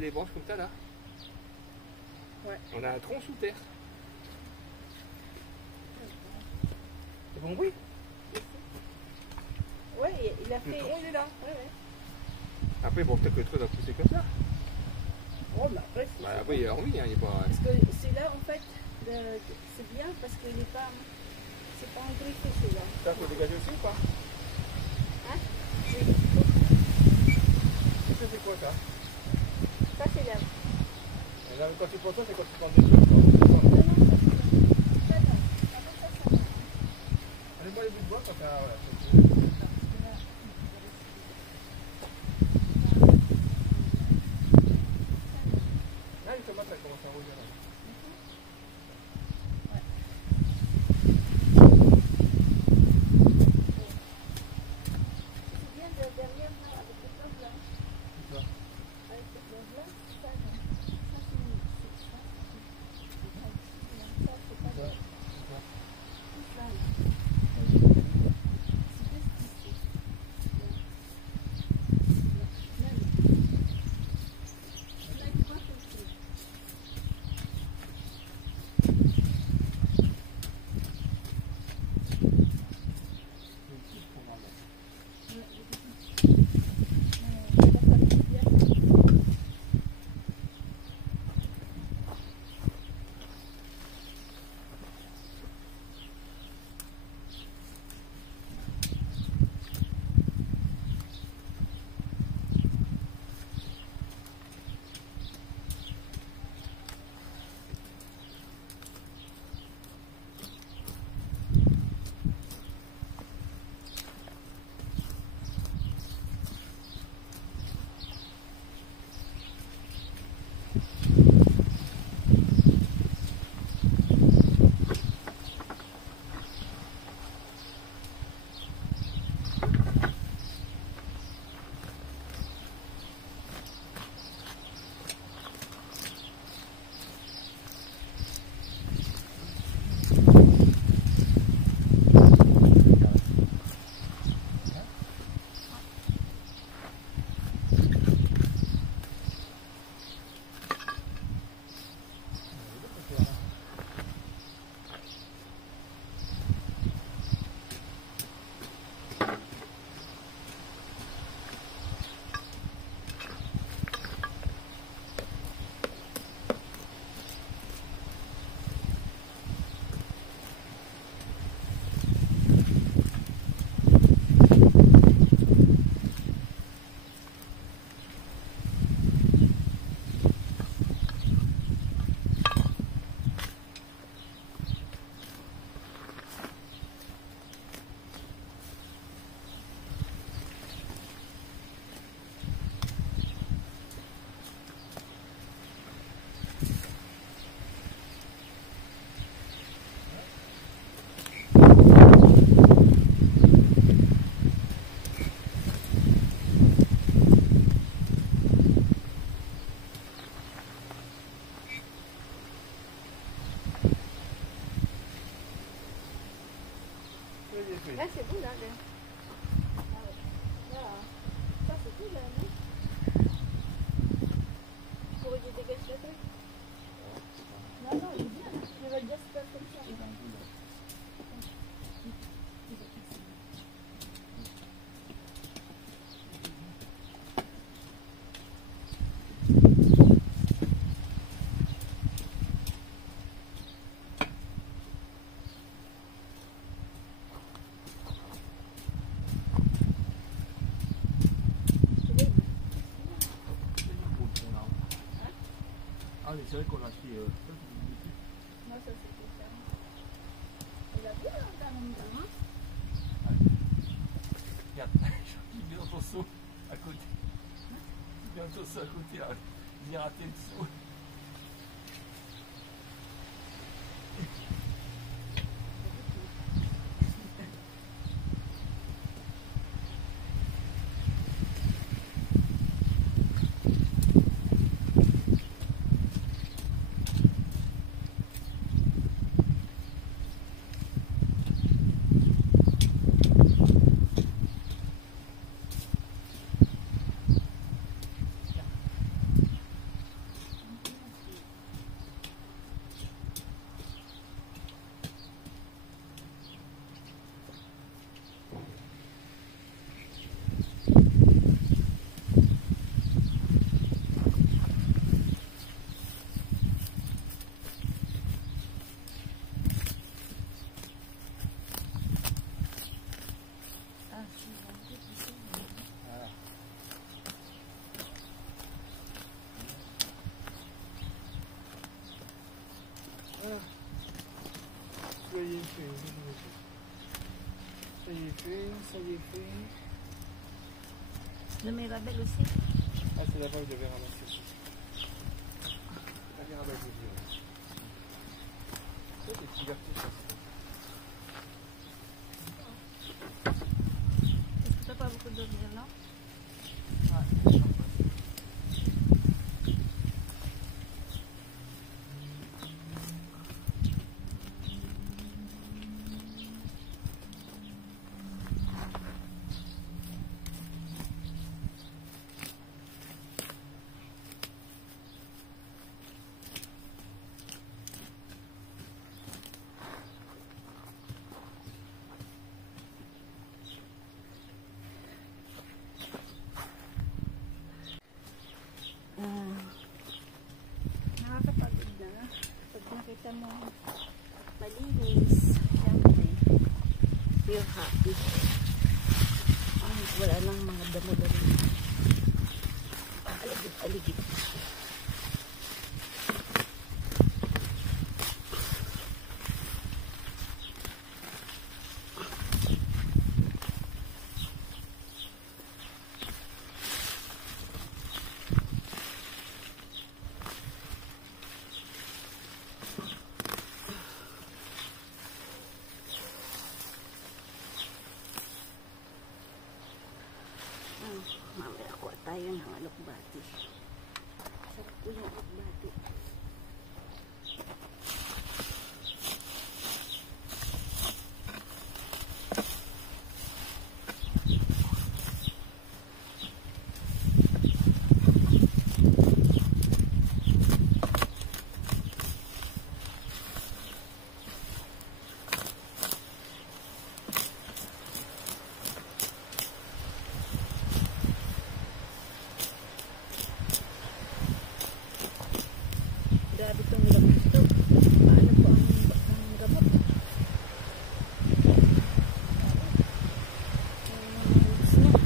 ramasser les branches comme ça là. Ouais. On a un tronc sous terre. C'est bon bruit? Ouais, il a Le fait. tronc il est là. Ouais, ouais. Après bon peut-être que le tronc doit pousser comme ça. Oh, mais après, c'est. Bah, après il est hormis, hein, il est pas. Parce que celui-là, en fait, c'est bien parce qu'il n'est pas. C'est pas engriffé celui-là. Ça faut dégager aussi ou pas? Hein? Oui. Ça c'est quoi ça? Ça, c'est là. Et là, quand tu prends ça, c'est quand tu prends des blocs. Non, non, ça, non. Après, ça va. Allez-moi les bouts de bois quand t'as. Voilà. Là, les tomates, elles commencent à rouiller là. C'est bien de derrière, là, avec le blanc blanc. C'est ça. Avec le blanc blanc, ça, non. Ça, c'est ça. Ça, c'est pas C'est ça. de. C'est ça. Tout ça, là. C'est juste ici. Là. Là, il faut que c'est. C'est une petite pour moi, là. Là, c'est bon, là. Là, ça, c'est tout, là, non? Pour que je dégage le truc. Non, non, il est bien. Je vais juste faire comme ça. Ah, mais c'est vrai qu'on a acheté. Moi, ça, c'est tout ça. Il a bien, quand même, hein? Regarde, j'ai mis dans ton seau à côté. J'ai mis dans ton seau à côté là. J'ai raté le seau. ça j'ai fait. Le Mirabel aussi. Ah, c'est là-bas que je vais ramasser aussi. Allez, ramasser aussi. Ça, des petits vertus, ça. Est-ce que t'as pas beaucoup dormir, non? Nakakapagod na. Pag nakita mo malinis, siyempre, feel happy. Wala nang mga damo-damo. Aligid-aligid. Mamaya kuha tayo ng alokbati. Sarap po yung alokbati. Grabe itong lamang ito. Paano po ang gamot? Malis niya.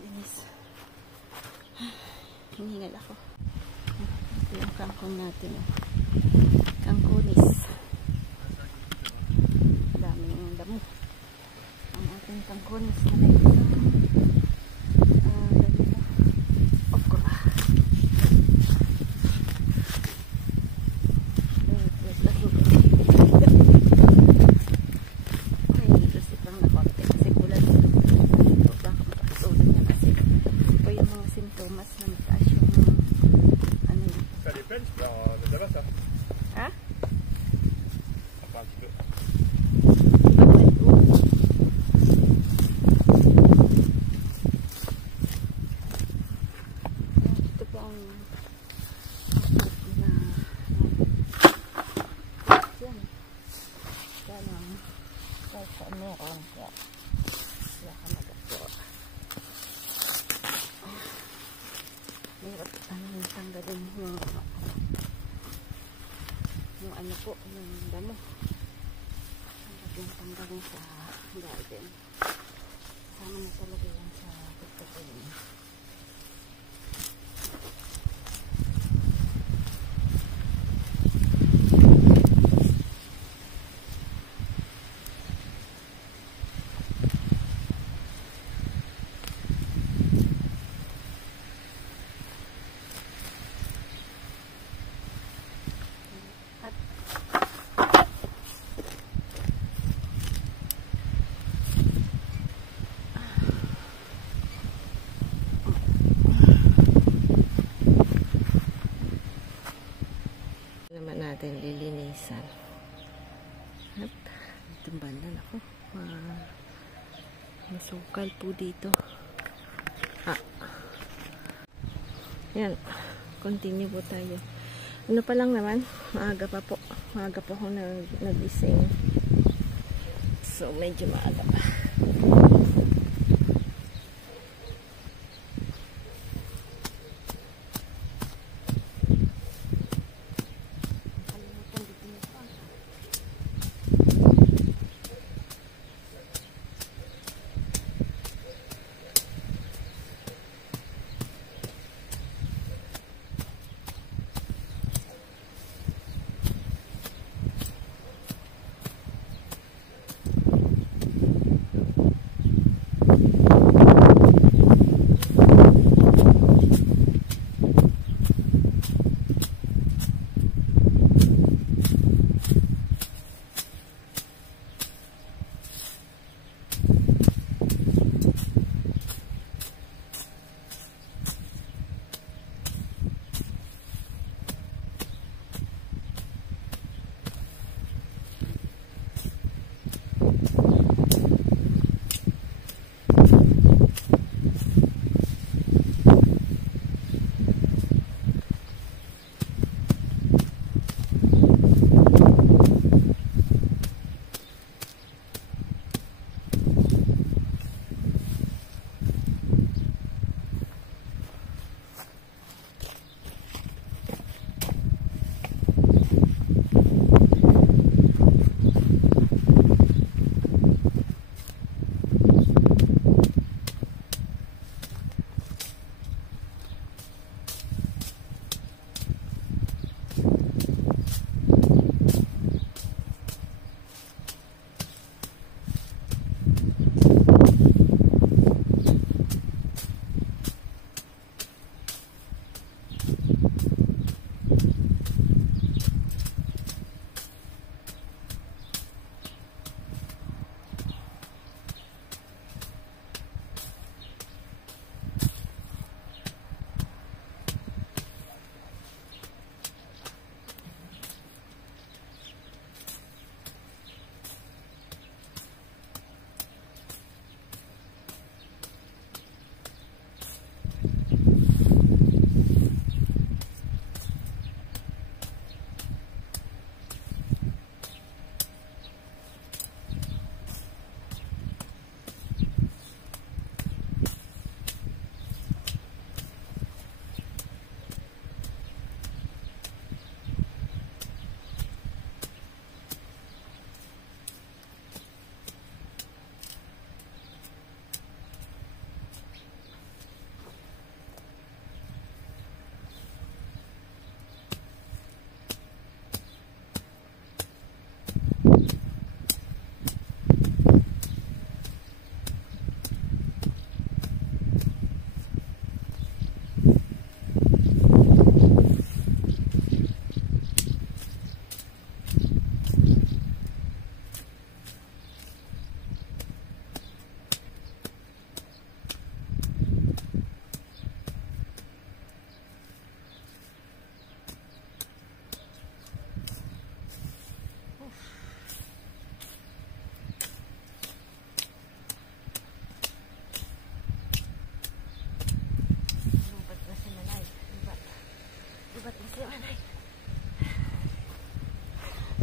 Linis. Hiningal ako. Ito yung kangkong natin. Kangkunis. Daming damo. Ang ating kangkunis na may isang okra. Tanggalin yung ano po, yung damo. Tanggalin sa garden. Sama na talaga yan sa pagpapalin. Naman natin lilinisan. At itong banda, ako. Masukal po dito. Yan. Continue po tayo. Ano pa lang naman, maaga pa po. Maaga po ako nagising. So, medyo maaga pa.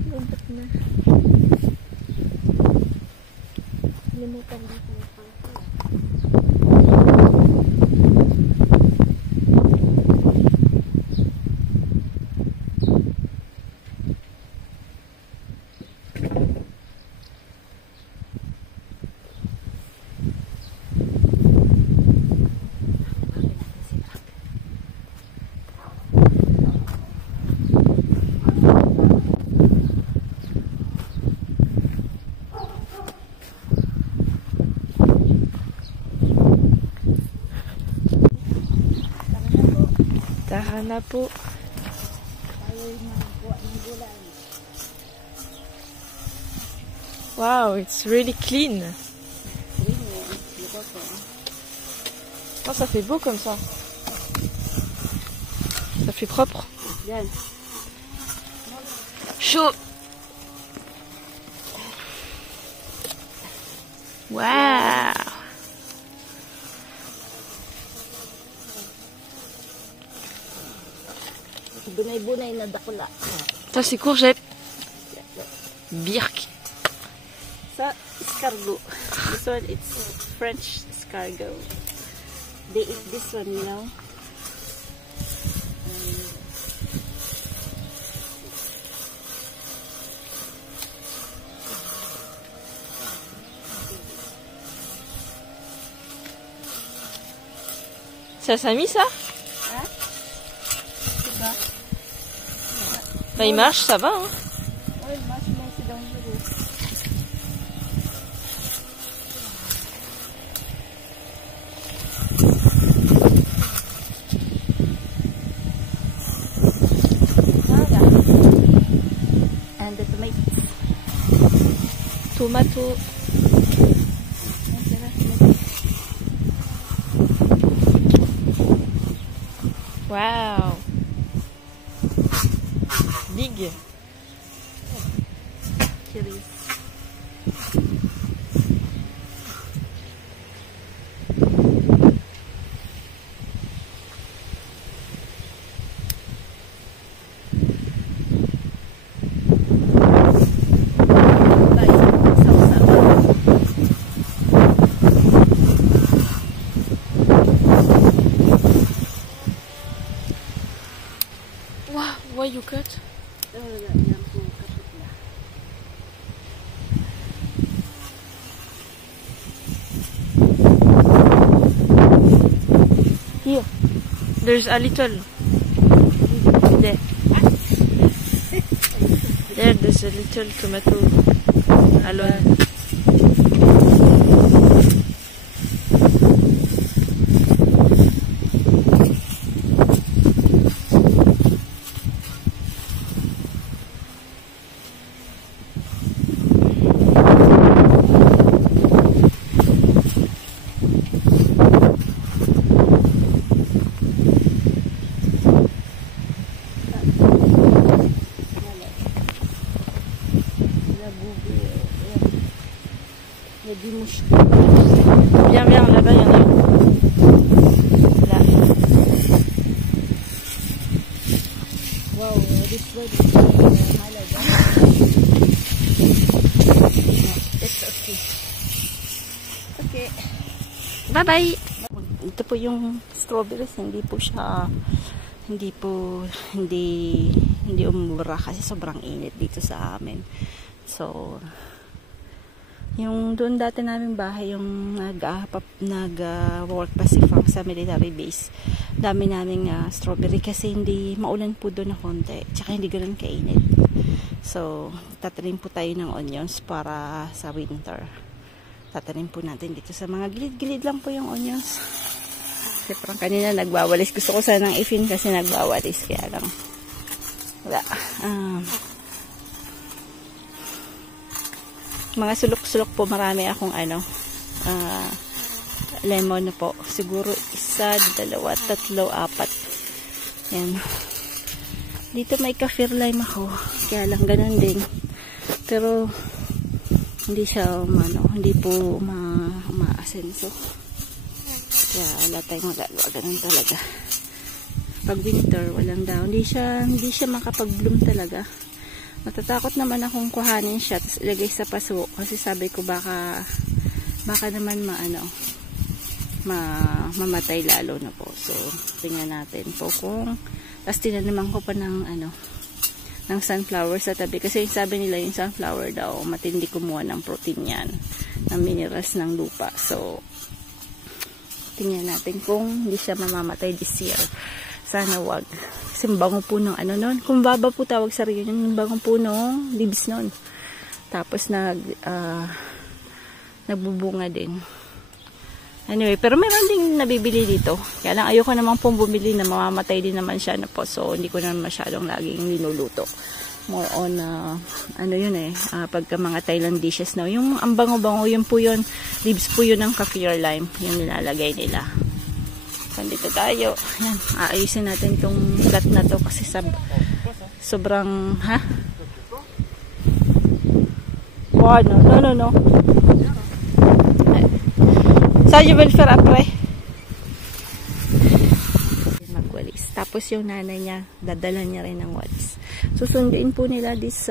Lumpat na. Limutan dito yung party. Tahan na po. Wow, it's really clean. Oh, ça fait beau comme ça. Ça fait propre. Bien. Chaud. Wow! Bunay-bunay na dakula. Ça, c'est courgette. Birk. Sa escargot. This one, it's French escargot. They eat this one, you know. Ça s'est mis ça? Hein? C'est pas. Bah, il marche, ça va. Hein. Oui, il marche, mais c'est dangereux. Voilà. And the tomatoes. Tomato. Wow. Big. Cherries. Wow, why you cut? Here. There's a little. There. There's a little tomato alone. Il y a des mouches. Viens, viens, là-bas, il y en a une. Là. Wow, this one is malaga. It's okay. Okay. Bye-bye! Ito po yung strawberries, hindi umura kasi sobrang init dito sa amin. So, yung doon dati naming bahay, yung nag-work pa si Frank sa military base, dami naming strawberry kasi hindi maulan po doon na konti, tsaka hindi ganoon kainit. So, tatanim po tayo ng onions para sa winter. Tatanim po natin dito sa mga gilid-gilid lang po yung onions. Kasi parang kanina nagbawalis. Gusto ko sanang ifin kasi nagbawalis. Kaya lang. Wala. Mga sulok-sulok po. Marami akong lemon na po. Siguro 1, 2, 3, 4. Yan. Dito may kaffir lime ako. Kaya lang ganun din. Pero hindi siya hindi po maasenso. Kaya wala tayong magagawa, ganun talaga. Pag winter, walang daw. Hindi siya makapag-bloom talaga. Natatakot naman akong kuhanin siya tapos ilagay sa paso kasi sabi ko baka naman mamatay lalo na po. So, tingnan natin po kung tapos tinanaman ko pa ng sunflower sa tabi kasi sabi nila yung sunflower daw matindi kumuha ng protein yan, ng minerals ng lupa. So, tingnan natin kung hindi siya mamamatay this year. Sana wag. Kasi bango po ng nun. Kung baba po tawag sa rin yun, yung bangong po ng leaves nun. Tapos nagbubunga din. Anyway, pero meron ding nabibili dito. Kaya lang ayoko naman pong bumili na mamamatay din naman siya na po. So, hindi ko naman masyadong laging linuluto. More on, pagka mga Thailand dishes na. Yung ang bango-bango, yun po yun. Leaves po yun ng kaffir lime. Yung nilalagay nila. Dito tayo. Ayan, aayusin natin itong plot na to kasi sobrang, Oh, no. So, you will faire après. Magwalis. Tapos yung nanay niya, dadala niya rin ng walis. Susunduin po nila this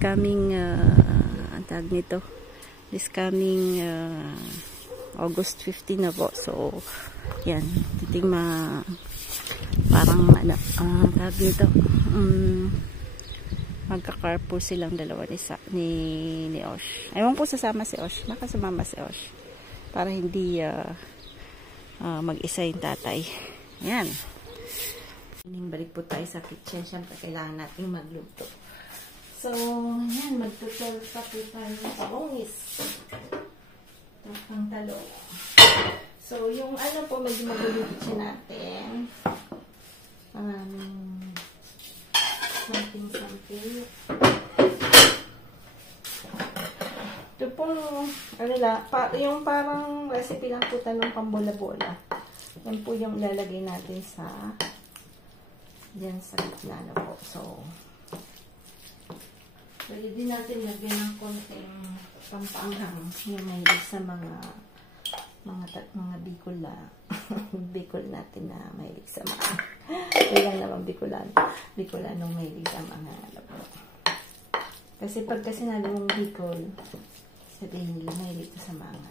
coming ang tawag nito. This coming August 15 na po. So, yan. Parang tawag nito. Magka-carpool silang dalawa ni Osh. Ayaw po sasama si Osh. Baka sumama si Osh. Para hindi mag-isa yung tatay. Yan. Balik po tayo sa kitchen. Siyempre, kailangan natin magluto. So, yan. Magtutul pa po tayo ng pabongis. Ang talo. So, yung ano po, medyo magulo kitchen natin. Something. Ito pong, yung parang recipe lang po ng pambola-bola. Yan po yung lalagay natin diyan sa gitna na po. So, pwede din natin lagyan ng konting pampaanghang yung may sa mga Bicol natin na mahilig sa mga ilang naman Bicolanong mahilig sa mga kasi pag sinali mong Bicol sabihin nila mahilig sa mga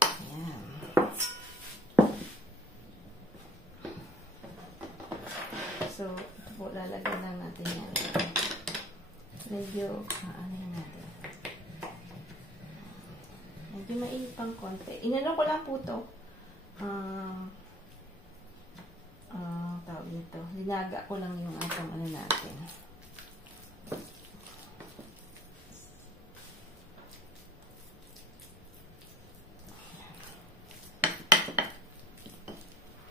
ayan. So ito po lalagyan lang natin yan medyo natin medyo maipang konti. Inano ko lang po ito. Tawag nito. Linaga ko lang yung atong natin.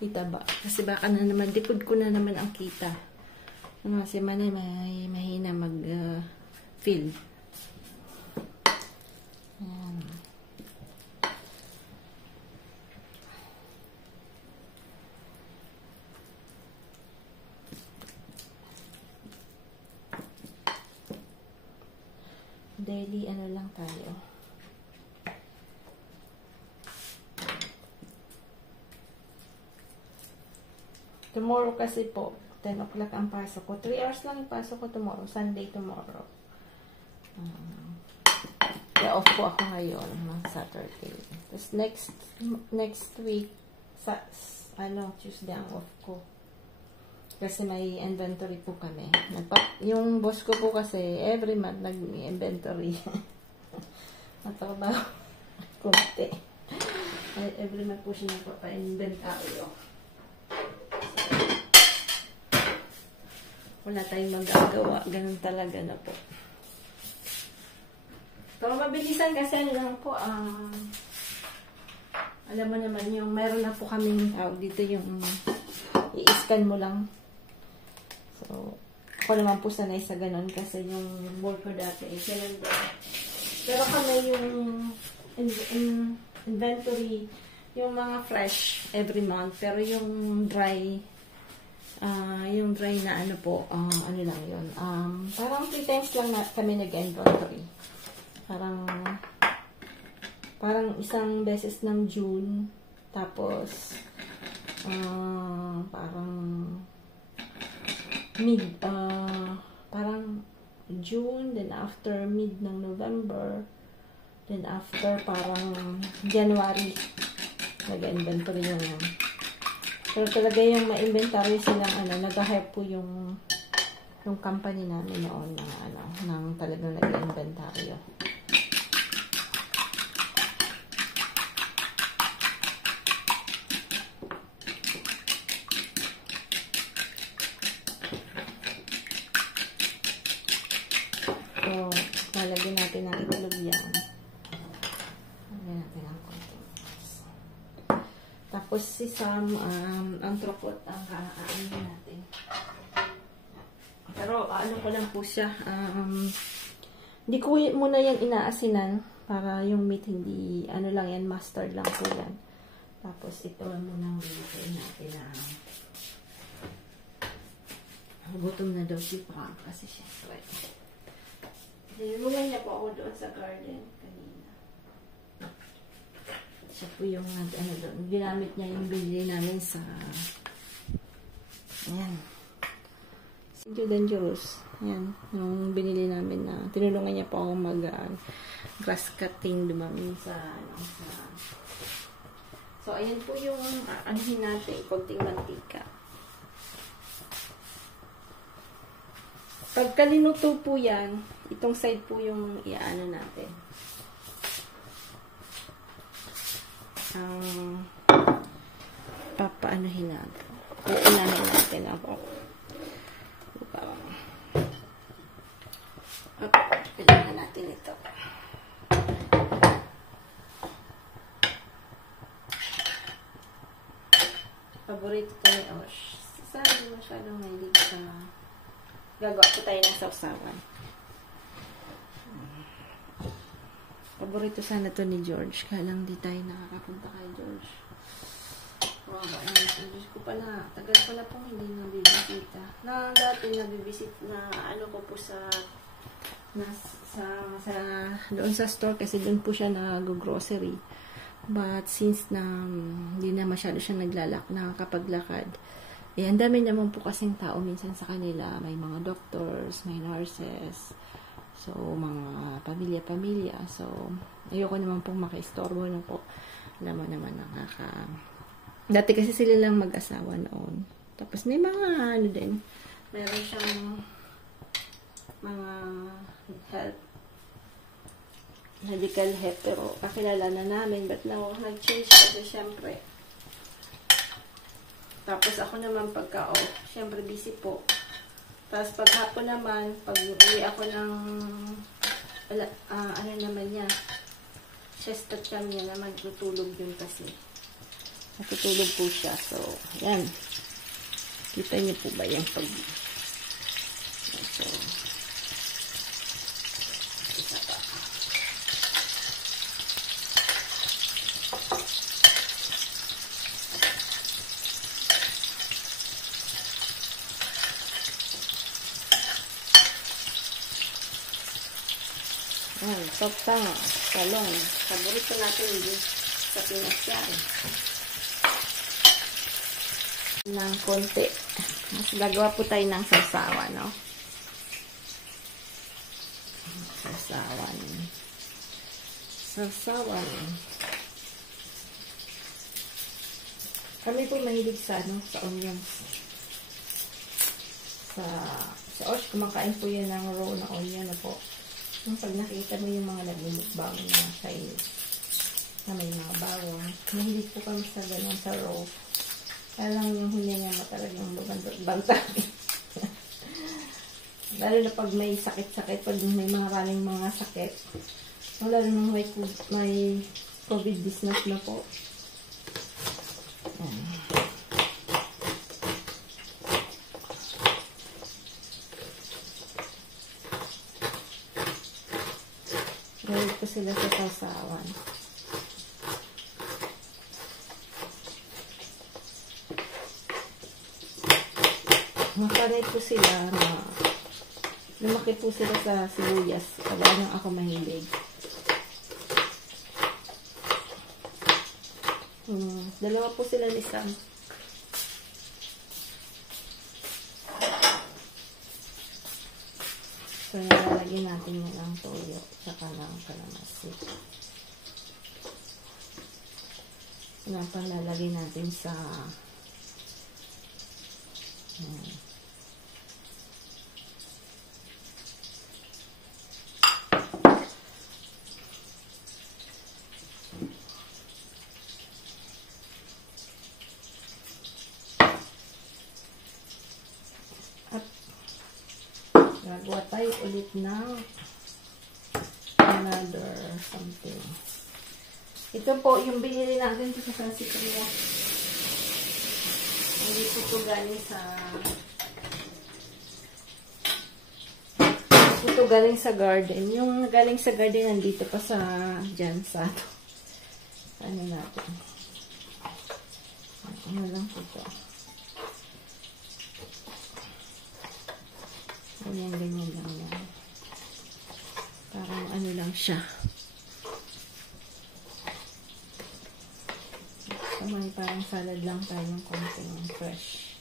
Kita ba? Kasi baka na naman, likod ko na naman ang kita. Kasi manay may mahina mag-feel. Ayan. Daily ano lang tayo. Tomorrow kasi po 10 o'clock ang pasok ko. 3 hours lang yung pasok ko tomorrow. Sunday tomorrow. Kaya off po ako ngayon. Saturday. Tapos next week Tuesday ang off ko. Kasi may inventory po kami. Yung boss ko po kasi every month nag-inventory. Natatrabaho. Kunti. Every month po siya nagpapa-inventory. Wala tayong magagawa. Ganun talaga na po. Pero mabilisan kasi lang po. Alam mo naman yung meron na po kaming dito yung i-scan mo lang. So, ako naman po sanay sa ganun kasi yung work ko dati ganun din. Pero kami yung inventory, yung mga fresh every month. Pero yung dry na ano po, ano lang yun. Parang 3 times lang kami nag-inventory. Parang isang beses ng June. Tapos, parang parang June, then after mid ng November, then after parang January, nag-inventory yung pero talaga yung ma-inventory silang nag-hype po yung company namin noon ng talagang nag-inventory. So, lalagyan natin ng itlog yan. Lalagyan natin ng konting. Tapos si Sam, ang trokot ang kaanin natin. Pero ano ko lang po siya. Hindi ko muna yan inaasinan para yung meat hindi, ano lang yan, mustard lang po yan. Tapos ito muna lutuin natin na gutom na daw si Frank kasi syempre. Nilungan niya po ako doon sa garden kanina. Siya po yung ano doon. Ginamit niya yung binili namin sa ayan. Medyo dangerous. Ayan. Yung binili namin na tinulungan niya po ako mag grass cutting dumami sa ano sa. So ayan po yung anuhin natin. Konting mantika. Pagka linuto po yan, itong side po yung iaano natin. Papaanuhin natin. Uunahin natin ako. Pilahan natin ito. Paborito ko ni Osh. Sabi masyadong mahilig sa gagawa po tayo ng sausawan. Paborito sana to ni George. Kaya lang di tayo nakakapunta kay George. Diyos ko pala. Tagal pala pong hindi nabibisita. Na dati nabibisit na ano ko po sa doon sa store kasi doon po siya nag-grocery. But since na hindi na masyado siya nakakapaglakad. Eh, ang dami naman po kasing tao minsan sa kanila. May mga doctors, may nurses. So, mga pamilya-pamilya. So, ayoko naman pong maka-istorbo na po. Alam mo naman dati kasi sila lang mag-asawa noon. Tapos may mga ano din. Meron siyang mga health, medical help. Pero kakilala na namin. But now, nag-change kasi syempre. Tapos ako naman pagka syempre busy po. Tapos pag hapon naman, pag uwi ako ng ano naman niya, chest time niya naman, tutulog yun kasi. Natutulog po siya. So, yan. Kita niyo po ba yung pag... So, isa pa. Ayan, sopsa, salong. Paborito natin din sa Pinas yan. Ng konti. Mas gagawa po tayo ng sausawan, no? Sausawan. Sausawan. Kami po mahilig sa, ano, sa onions. Sa Osh, kumakain po yan ng raw na onion na po. Yung pag nakita mo yung mga nagmumukbang na Chinese na may mga bawang, mahilig po kami sa ganun sa raw. Kaya lang yung hunya niya talagang bantay. Lalo na pag may sakit-sakit, pag may maraming mga sakit. Lalo na may COVID-19 na po. Gawin ko sila sa sausawan. Masanay po sila na lumaki po sila sa sibuyas. Kaya nang ako mahilig. Dalawa po sila ni Sam. So, nalalagyan natin yan ang toyo tsaka ng kalamansi. Yan pa lalagyan natin sa gagawa tayo ulit ng another something. Ito po yung binili natin sa Sansikria. Hindi po ito galing sa garden. Yung galing sa garden nandito pa sa dyan sa ano natin. Ano lang po ito. Ganyan lang yan. Parang ano lang siya. parang salad lang tayo ng konting fresh.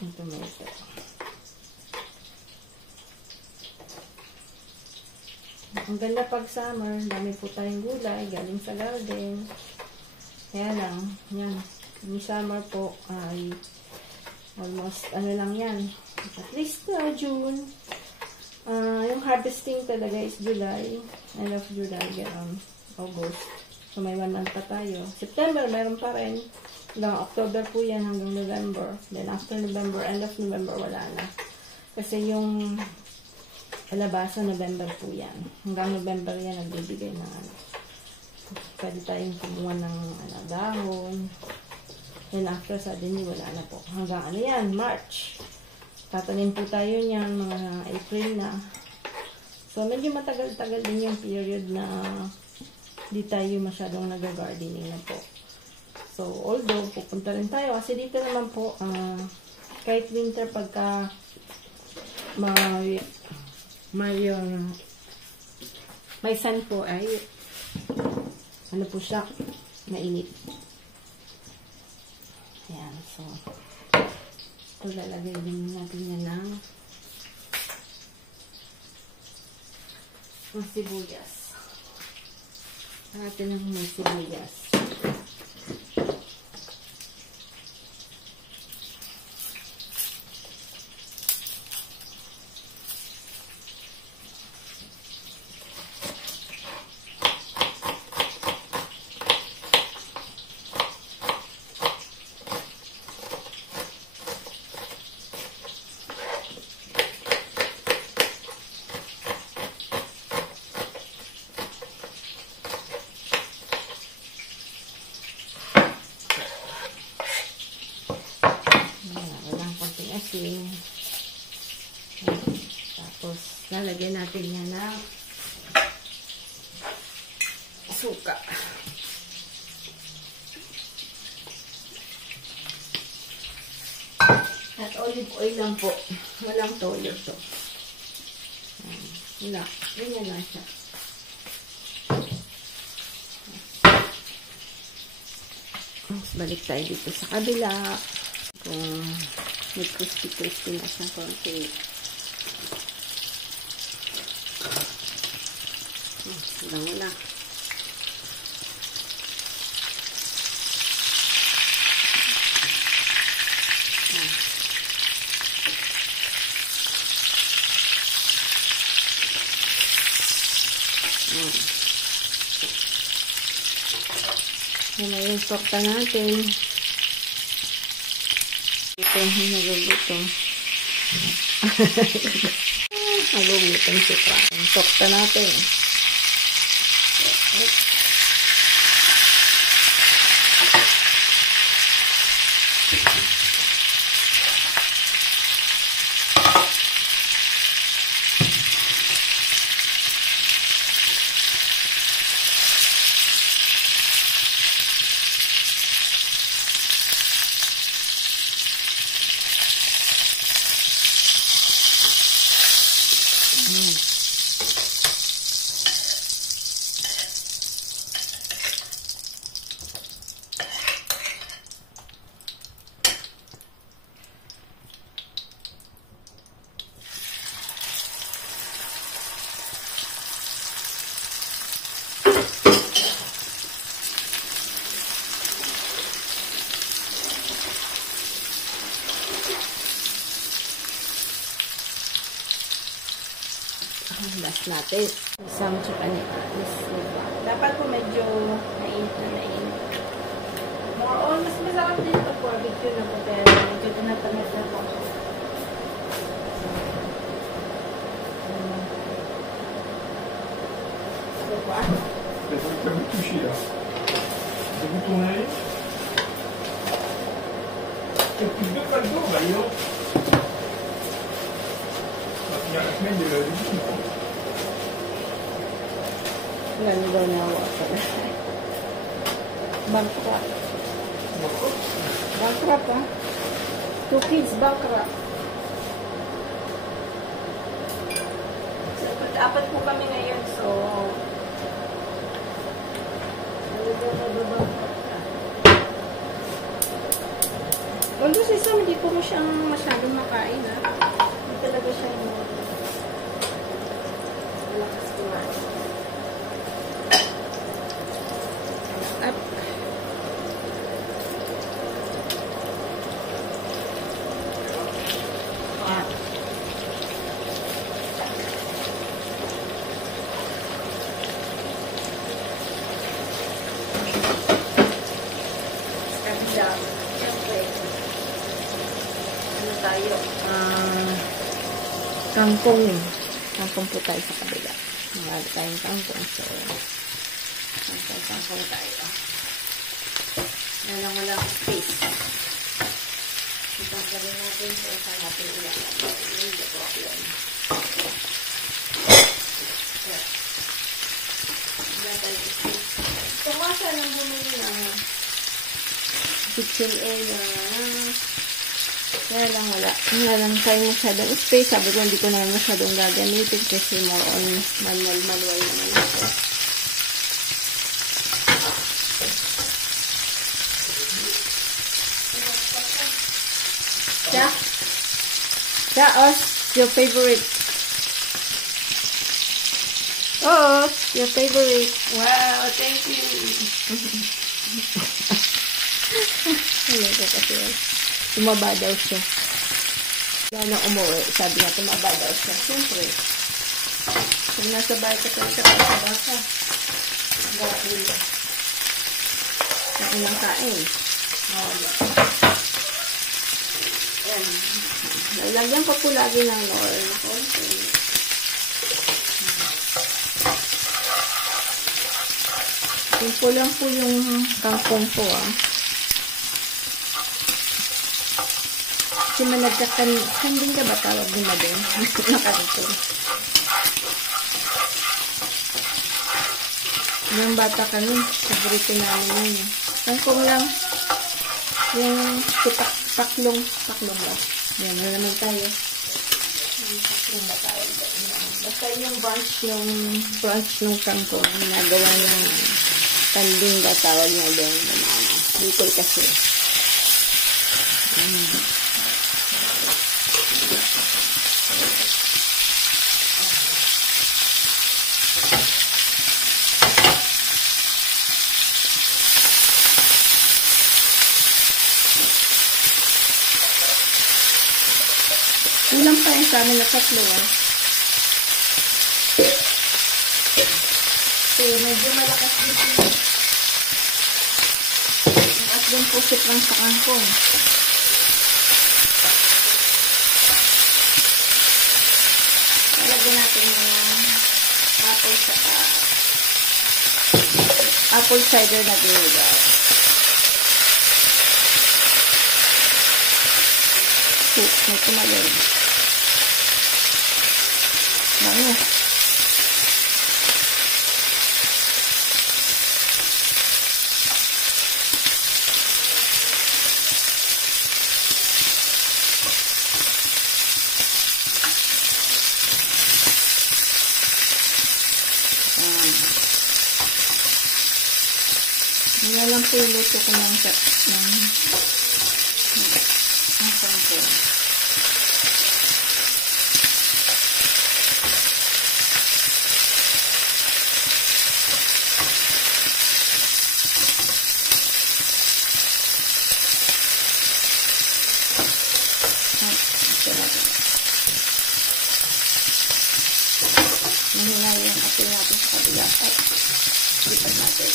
Yung tomato. Ang ganda pag summer, dami po tayong gulay, galing sa garden. Kaya lang, yan. Yung summer po ay almost, ano lang yan. At least June. Yung harvesting talaga is July. End of July, August. So, may 1 month pa tayo. September, meron pa rin. Hanggang October po yan, hanggang November. Then, after November, end of November, wala na. Kasi yung kalabasa, November po yan. Hanggang November yan, nagbibigay ng ano. Pwede tayong kumuha ng dahon. Then, after, suddenly, wala na po. Hanggang ano yan, March. Tatanim po tayo niyan, mga April na. So, medyo matagal-tagal din yung period na di tayo masyadong nag-gardening na po. So, although, pupunta rin tayo. Kasi dito naman po, kahit winter, pagka may sun po ay ano po siya, mainit. Ayan, so ito lalagay din natin yan ng sibuyas. Natin ng sibuyas. Tapos, lalagyan natin yan ng suka. At olive oil lang po. Walang toyo to. Wala. Ganyan lang siya. Balik tayo dito sa kabila. Kung may crispy-crispy na siya konti. Wala. Yan na yung torta natin. Ito yung nagugutom. Nagugutom si Pra. Yung torta natin. Last natin. Isang Japanese. Dapat po medyo mainit na mainit. More on, mas masarap din ito po. Barbecue na po, pero medyo tinatamit na po. So, pa? Peut-être que tu as touché là. J'ai vu tourner. Et puis deux pas le dos, d'ailleurs. Il y a la semaine de Ganda na water. Bankrupt. Bankrupt, ha? 2 kids bankrupt. So, apat po kami ngayon, so ano daw na bankrupt ka? Although sa isa, hindi po mo siyang masyadong makain, ha? Hindi talaga siya yung malakas kumain. At tayo. Kangkong eh. Kangkong po tayo sa kabila. Mahal tayong kangkong. So, kangkong tayo. Yan lang space. Itang gawin natin so saan natin ilalagay. Yung dito yan. Wala tayo space. Tumasa lang bumili ng kitchen area. Kaya lang wala. Wala lang tayo masyadong space. Sabi ko, hindi ko naman masyadong gagamitin kasi more on manual naman ako. Os, your favorite. Oh, your favorite. Wow, thank you. Hello ko kasi. Tumaba daw siya. Wala nang umuwi. Sabi nga, tumaba daw siya. Siyempre. Kung nasa bahay ka talaga, tumaba ka. Gawin. Kain lang kain. Ayan. Lalagyan ko po lagi ng oil. Simple lang po yung kangkong po, Kasi managkakanding ka ba tawag din na din? Nakarito. Yung bata kami, favorito namin yun. Kangkong lang. Yung paklong ba? Yan, na naman tayo. Yung paklong ba tayo? Basta yung branch ng kangkong, ginagawa ng kanding ba tawag niya doon. Bukol kasi. Kulang pa yung sa amin na tatlo, Kasi medyo malakas dito. Malakas din pusit lang sa kangkong. Lagyan natin yung apple cider na vinegar. May tumalon. Bango. Wala lang po yung luto ko ng kangkong. Mahina yung atin natin sa kabila. At lipat natin.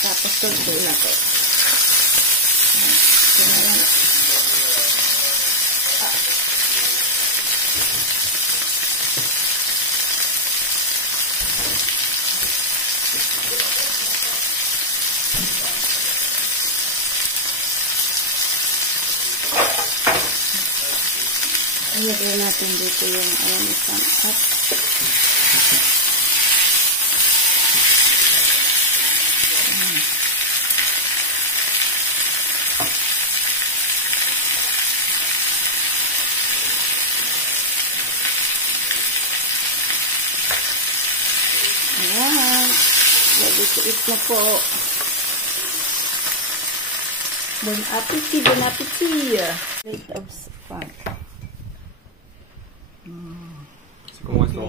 Tapos tuloy na to. Ilagay natin dito yung isang at ayan, ready to eat na po. Bon appetit, bon appetit. Plate of spag. C'est comment ça?